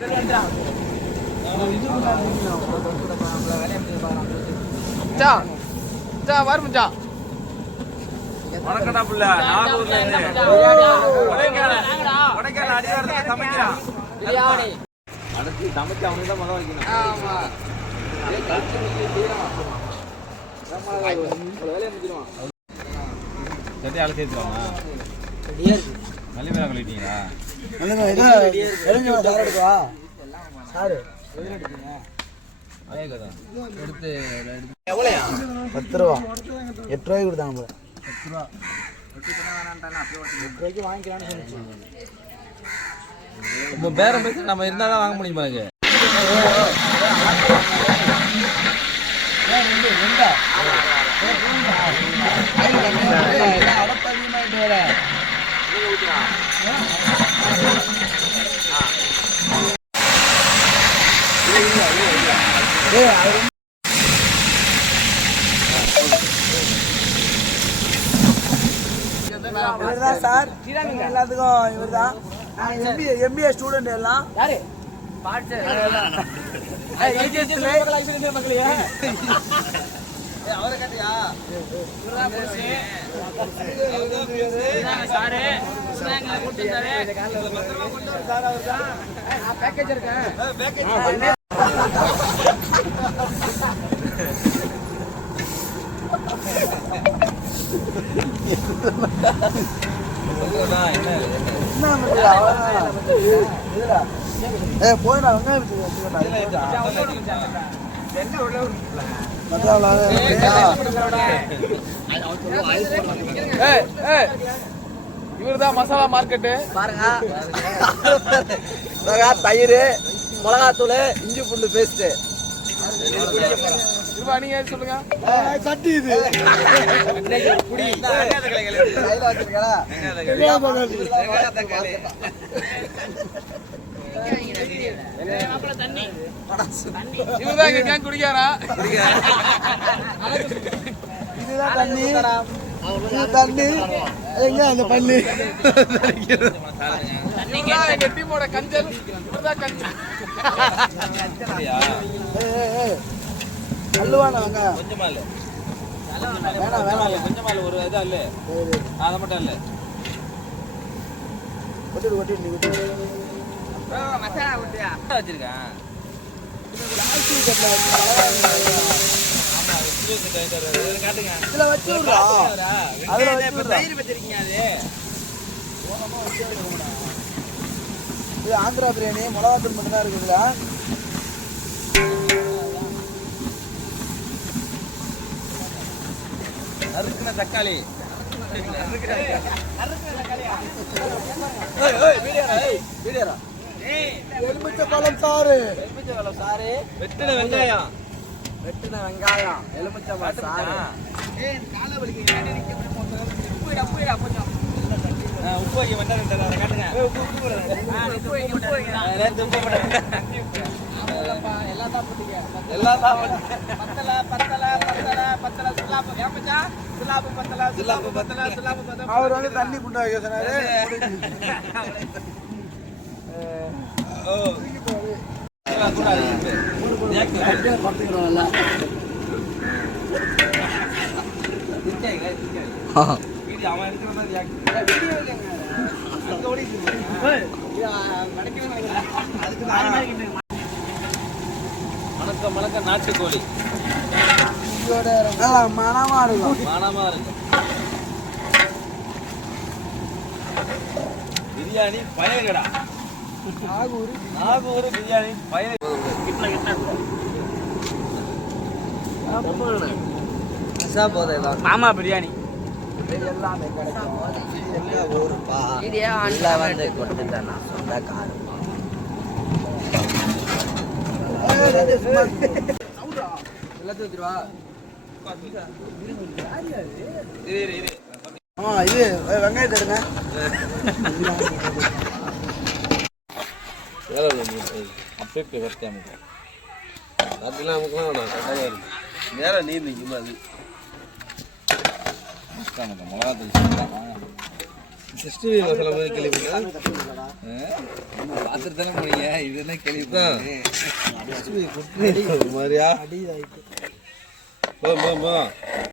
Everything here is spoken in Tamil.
வணக்கடா புள்ள நாகூர்ல இருந்து கொடைக்கானல் அடிவாரத்துல சமைக்கிறான் அடுத்து சமைச்சு அவனுக்கு தான் முதல் வைக்கணும். ஆமா வேலையை முடிச்சிருவான். சட்டி ஆளு சேர்த்துவாங்க. நல்ல மேல கழிட்டீங்களா? எடுத்து எவ்வளோயா? 10 ரூபா. 8 ரூபாய்க்கு கொடுத்தாங்க. 10 ரூபா 8 ரூபாய்க்கு வாங்கிக்கலாம்னு சொன்னீங்க. இப்போ பேரம் பேசி நம்ம இருந்தாலும் வாங்க முடியுமா? இவர்தான் சார் எல்லாத்துக்கும் இவர்தான். எம்பிஏ ஸ்டூடெண்ட் எல்லாம் போயிடா இவருதான் மசாலா மார்க்கெட்டு பாருங்க. தயிர், மிளகாத்தூள், இஞ்சி பூண்டு பேஸ்ட். நீங்க சொல்லுங்க. சட்டி இது இவருதான் குடிக்காரா? இதுதான் தண்ணி. தண்ணி எங்க அந்த பள்ளி டீமோட கஞ்சல். இவருதான் கஞ்சல். அல்லுவான வாங்க. கொஞ்சமா இல்ல, வேணாம் வேணாம், கொஞ்சமா இல்ல, ஒரு இதா இல்ல, அதை மட்டும் இல்ல. ஒட்டிடு ஒட்டிடு நீ விட்டு மசாலா விட்டியா வச்சிருக்கேன். இதுல வச்சு விடுறா. அதுல வச்சு தயிர் வச்சிருக்கீங்க. இது ஆந்திரா பிரியாணி. மிளகாத்தூள் மட்டும் தான் இருக்குதுல. நறுக்குன தக்காளி. எலுமிச்சம்பழம் சாறு. வெட்டின வெங்காயம். எலுமிச்சம்பழம் சாறு. உப்பு வைக்க வேண்டாம். காட்டுங்க. அவர் வந்து தண்ணி குண்டா வைக்க சொன்னாரு. மணக்க நாட்டுக்கோழி மனமா இருக்கும். மனமா இருக்கு. பிரியாணி பயங்கடா. நாகூர் பிரியாணி பயங்க. மாமா பிரியாணி எல்லாமே இது வெங்காயத்தை எடுங்க. அப்பே கரெக்டாக அமுக்கும். அதெல்லாம் அமுக்கலாம் வேணாம். கரெக்டாக இருக்கு. நேரம் நீர் நிற்குமா? அது மிளகாத்தூள் 60 மசாலா மாதிரி கேள்விப்பட்டேன். பார்த்துட்டு தானே போனீங்க இது என்ன கேள்வி மாதிரியா? அடி ஆயிட்டு போ